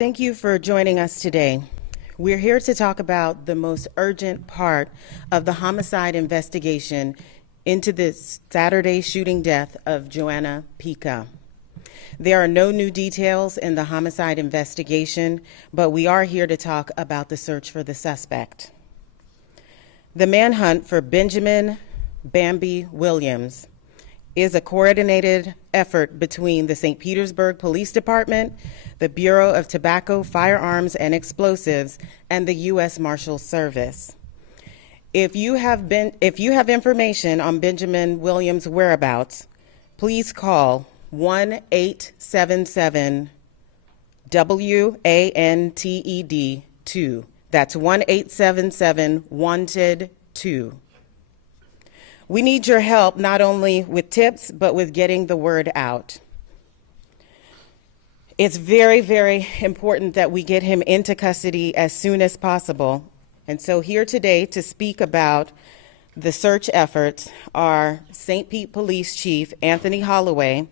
Thank you for joining us today. We're here to talk about the most urgent part of the homicide investigation into the Saturday shooting death of Joana Peca. There are no new details in the homicide investigation, but we are here to talk about the search for the suspect. The manhunt for Benjamin Bambi Williams is a coordinated effort between the St. Petersburg Police Department, the Bureau of Tobacco, Firearms, and Explosives, and the US Marshals Service. If you have information on Benjamin Williams' whereabouts, please call 1-877-WANTED-2. That's 1-877-WANTED-2. We need your help not only with tips, but with getting the word out. It's very, very important that we get him into custody as soon as possible. And so here today to speak about the search efforts are St. Pete Police Chief Anthony Holloway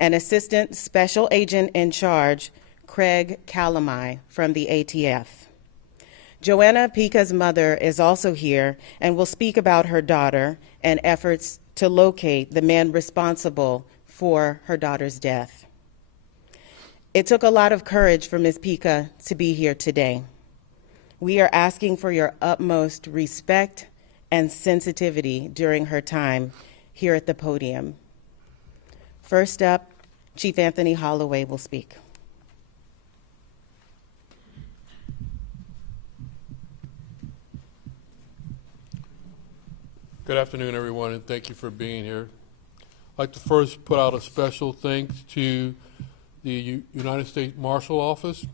and Assistant Special Agent in Charge Craig Calamai from the ATF. Joana Peca's mother is also here and will speak about her daughter and efforts to locate the man responsible for her daughter's death. It took a lot of courage for Ms. Peca to be here today. We are asking for your utmost respect and sensitivity during her time here at the podium. First up, Chief Anthony Holloway will speak. Good afternoon, everyone, and thank you for being here. I'd like to first put out a special thanks to the United States Marshal Office,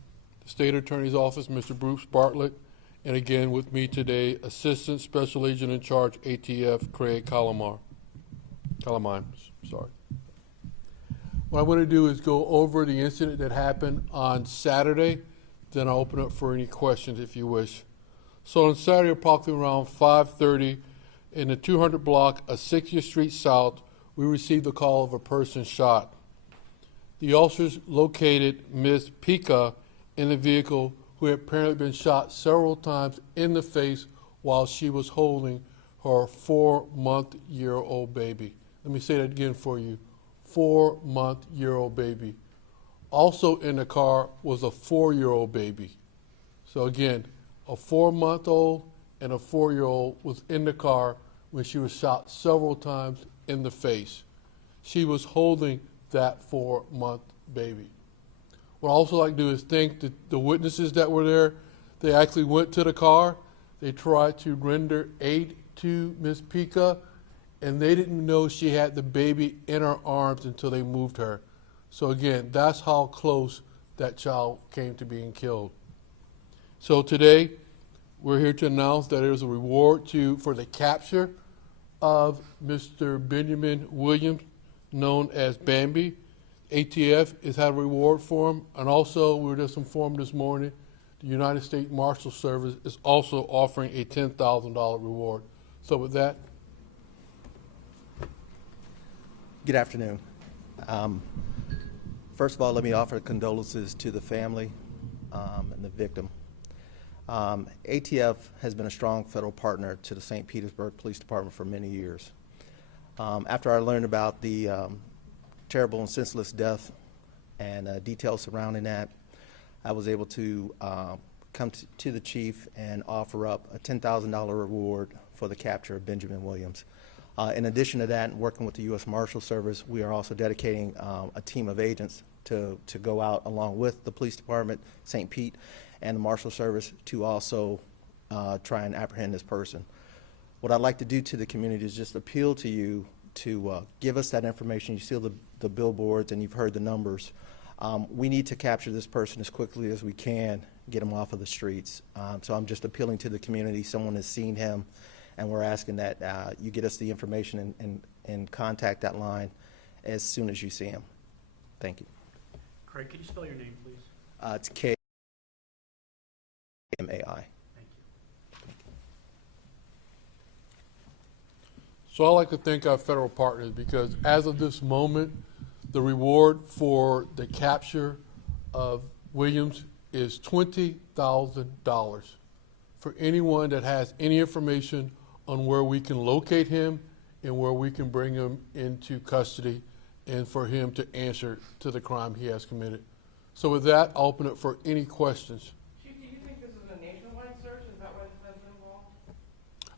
the State Attorney's Office, Mr. Bruce Bartlett, and again with me today, Assistant Special Agent in Charge, ATF, Craig Calamai. Sorry. What I'm going to do is go over the incident that happened on Saturday, then I'll open up for any questions if you wish. So on Saturday, approximately around 5:30, in the 200 block of 60th Street South, we received a call of a person shot. The officers located Ms. Peca in the vehicle who had apparently been shot several times in the face while she was holding her 4-month-old baby. Let me say that again for you, 4-month-old baby. Also in the car was a 4-year-old baby. So again, a 4-month-old and a 4-year-old was in the car when she was shot several times in the face. She was holding that 4-month baby. What I also like to do is thank the witnesses that were there. They actually went to the car. They tried to render aid to Ms. Peca, and they didn't know she had the baby in her arms until they moved her. So again, that's how close that child came to being killed. So today, we're here to announce that there's a reward for the capture of Mr. Benjamin Williams, known as Bambi. ATF has had a reward for him, and also we were just informed this morning the United States Marshals Service is also offering a $10,000 reward. So with that. Good afternoon. First of all, let me offer condolences to the family and the victim. ATF has been a strong federal partner to the St. Petersburg Police Department for many years. After I learned about the terrible and senseless death and details surrounding that, I was able to come to the chief and offer up a $10,000 reward for the capture of Benjamin Williams. In addition to that, working with the US Marshals Service, we are also dedicating a team of agents to go out along with the police department, St. Pete, and the Marshal Service to also try and apprehend this person. What I'd like to do to the community is just appeal to you to give us that information. You see the billboards and you've heard the numbers. We need to capture this person as quickly as we can, get him off of the streets. So I'm just appealing to the community. Someone has seen him, and we're asking that you get us the information and contact that line as soon as you see him. Thank you. Craig, could you spell your name, please? It's K-M-A-I. Thank you. So I'd like to thank our federal partners because as of this moment, the reward for the capture of Williams is $20,000 for anyone that has any information on where we can locate him and where we can bring him into custody and for him to answer to the crime he has committed. So with that, I'll open it for any questions. Chief, do you think this is a nationwide search? Is that what has been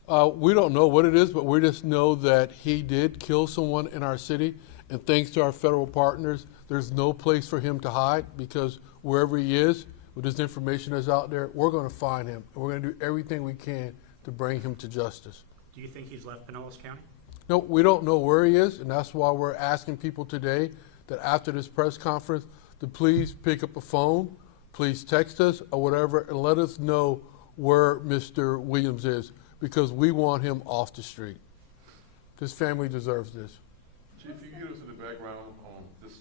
involved? We don't know what it is, but we just know that he did kill someone in our city, and thanks to our federal partners, there's no place for him to hide, because wherever he is, with this information that's out there, we're going to find him, and we're going to do everything we can to bring him to justice. Do you think he's left Pinellas County? No, we don't know where he is, and that's why we're asking people today that after this press conference to please pick up a phone, please text us or whatever, and let us know where Mr. Williams is, because we want him off the street. This family deserves this. Chief, you can give us the background on this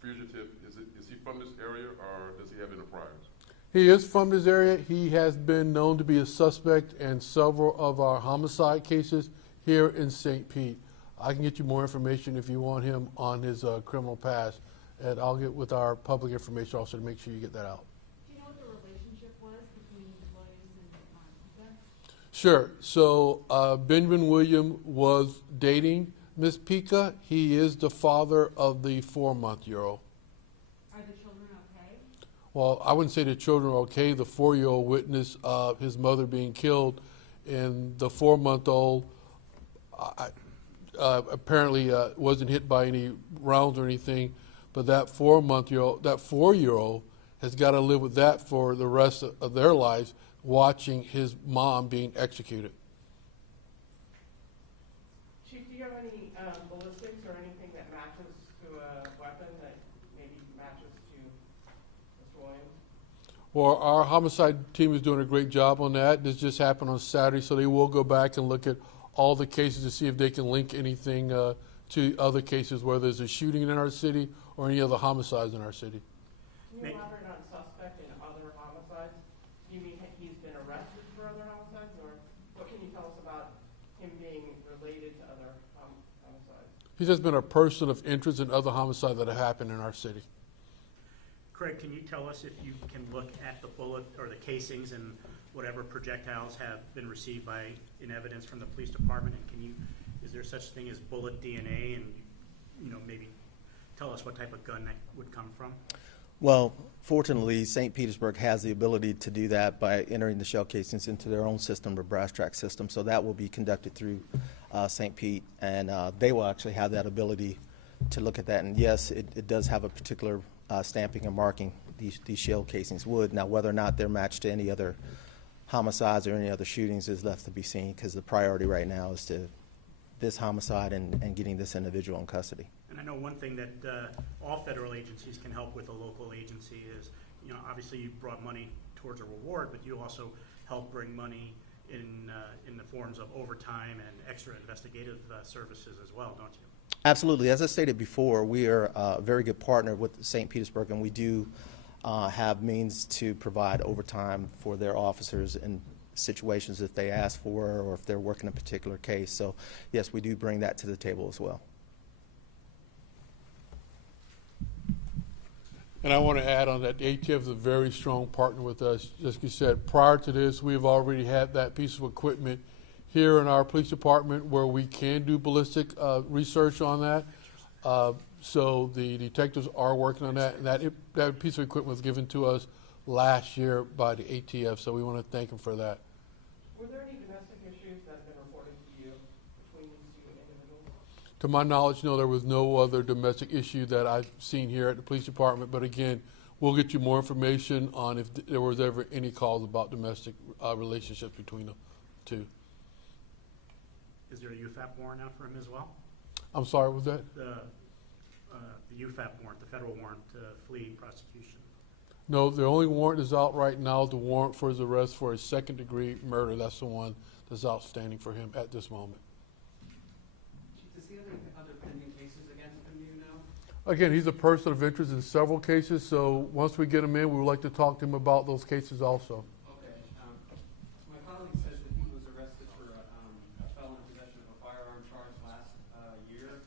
fugitive. Is he from this area, or does he have any priors? He is from this area. He has been known to be a suspect in several of our homicide cases here in St. Pete. I can get you more information if you want him on his criminal past, and I'll get with our public information officer to make sure you get that out. Do you know what the relationship was between Williams and Peca? Sure. So Benjamin Williams was dating Miss Peca. He is the father of the 4-month-old. Are the children okay? Well, I wouldn't say the children are okay. The 4-year-old witnessed his mother being killed, and the 4-month-old apparently wasn't hit by any rounds or anything. But that 4-year-old has got to live with that for the rest of their lives, watching his mom being executed. Chief, do you have any ballistics or anything that matches to a weapon that maybe matches to Mr. Williams? Well, our homicide team is doing a great job on that. This just happened on Saturday, so they will go back and look at all the cases to see if they can link anything to other cases, whether there's a shooting in our city or any other homicides in our city. Can you elaborate on suspect in other homicides? Do you mean he's been arrested for other homicides, or what can you tell us about him being related to other homicides? He's just been a person of interest in other homicides that have happened in our city. Craig, can you tell us if you can look at the bullet or the casings and whatever projectiles have been received in evidence from the police department? And is there such thing as bullet DNA, and maybe tell us what type of gun that would come from? Well, fortunately, St. Petersburg has the ability to do that by entering the shell casings into their own system, the brass track system. So that will be conducted through St. Pete, and they will actually have that ability to look at that. And yes, it does have a particular stamping and marking, these shell casings would. Now, whether or not they're matched to any other homicides or any other shootings is left to be seen, because the priority right now is to this homicide and getting this individual in custody. And I know one thing that all federal agencies can help with a local agency is, obviously you brought money towards a reward, but you also help bring money in the forms of overtime and extra investigative services as well, don't you? Absolutely. As I stated before, we are a very good partner with St. Petersburg, and we do have means to provide overtime for their officers in situations if they ask for, or if they're working a particular case. So yes, we do bring that to the table as well. And I want to add on that the ATF is a very strong partner with us. As you said, prior to this, we've already had that piece of equipment here in our police department where we can do ballistic research on that. So the detectives are working on that. And that piece of equipment was given to us last year by the ATF, so we want to thank them for that. Were there any domestic issues that have been reported to you between these two individuals? To my knowledge, no, there was no other domestic issue that I've seen here at the police department. But again, we'll get you more information on if there was ever any calls about domestic relationships between the two. Is there a UFAP warrant out for him as well? I'm sorry, was that? The UFAP warrant, the federal warrant to flee prosecution. No, the only warrant that's out right now, the warrant for his arrest for a second-degree murder. That's the one that's outstanding for him at this moment. Chief, does he have any other pending cases against him, do you know? Again, he's a person of interest in several cases, so once we get him in, we would like to talk to him about those cases also. Okay. My colleague says that he was arrested for a felon in possession of a firearm charge last year,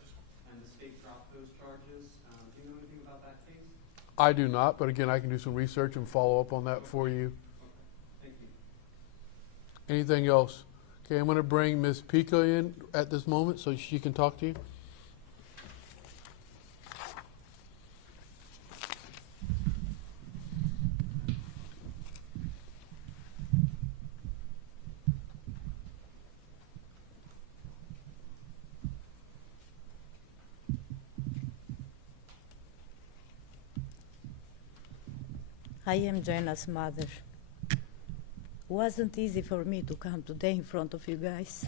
and the state dropped those charges. Do you know anything about that case? I do not, but again, I can do some research and follow up on that for you. Thank you. Anything else? Okay, I'm going to bring Ms. Peca in at this moment so she can talk to you. I am Joana's mother. Wasn't easy for me to come today in front of you guys.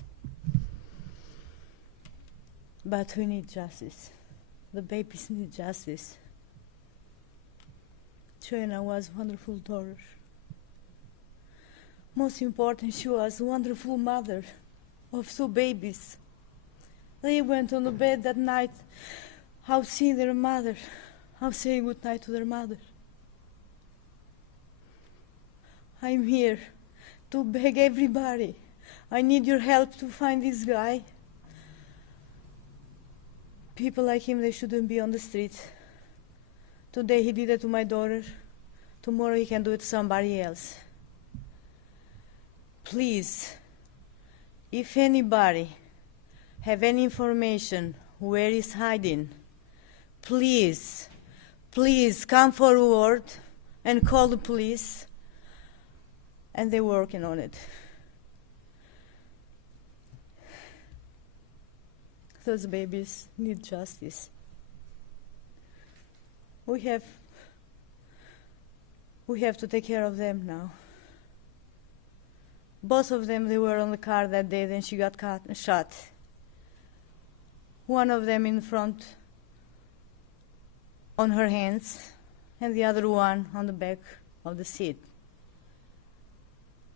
But we need justice. The babies need justice. Joana was a wonderful daughter. Most important, she was a wonderful mother of 2 babies. They went on the bed that night, out seeing their mother, out saying goodnight to their mother. I'm here to beg everybody. I need your help to find this guy. People like him, they shouldn't be on the street. Today he did it to my daughter. Tomorrow he can do it to somebody else. Please, if anybody have any information where he's hiding, please, please come forward and call the police. And they're working on it. Those babies need justice. We have to take care of them now. Both of them, they were on the car that day, then she got shot. One of them in front on her hands, and the other one on the back of the seat.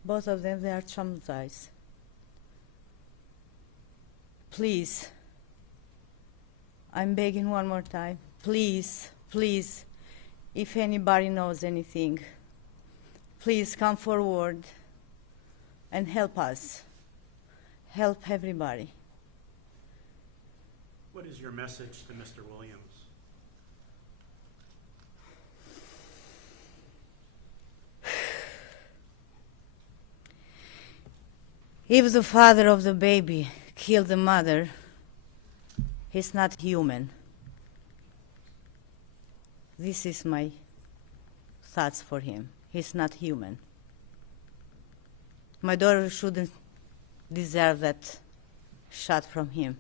Both of them, they are traumatized. Please, I'm begging one more time, please, please, if anybody knows anything, please come forward and help us. Help everybody. What is your message to Mr. Williams? If the father of the baby killed the mother, he's not human. This is my thoughts for him. He's not human. My daughter shouldn't deserve that shot from him.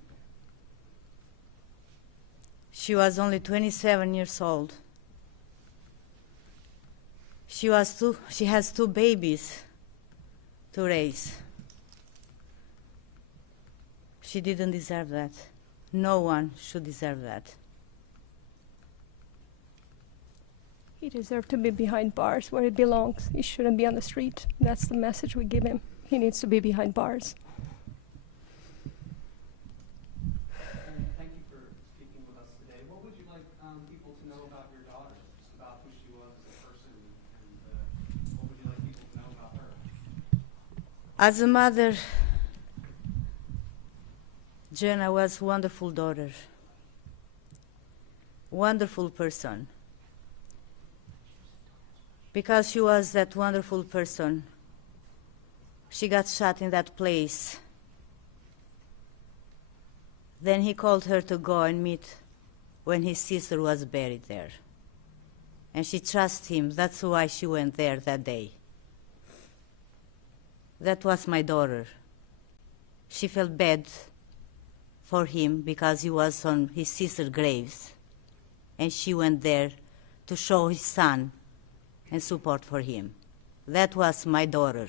She was only 27 years old. She has 2 babies to raise. She didn't deserve that. No one should deserve that. He deserved to be behind bars where he belongs. He shouldn't be on the street. That's the message we give him. He needs to be behind bars. And thank you for speaking with us today. What would you like people to know about your daughter, just about who she was as a person, and what would you like people to know about her? As a mother, Joana was a wonderful daughter, wonderful person. Because she was that wonderful person, she got shot in that place. Then he called her to go and meet when his sister was buried there. And she trusted him. That's why she went there that day. That was my daughter. She felt bad for him because he was on his sister's graves. And she went there to show his son and support for him. That was my daughter.